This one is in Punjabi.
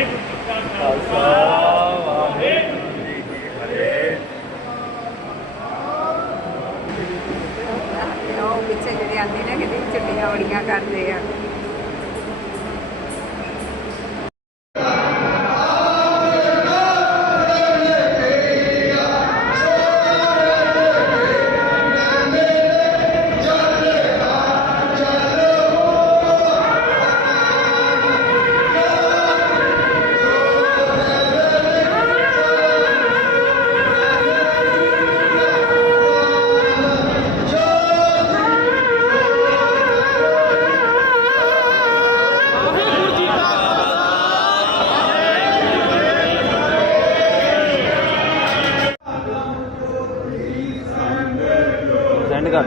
ਵਾਹਿਗੁਰੂ ਜੀ ਕਾ ਖਾਲਸਾ ਵਾਹਿਗੁਰੂ ਜੀ ਕੀ ਫਤਿਹ ਉਹ ਪਿੱਛੇ ਜਿਹੜੇ ਆਂਦੇ ਨੇ ਕਿ ਚੱਟੀਆਂ ਵੜੀਆਂ ਕਰਦੇ ਆ। 那个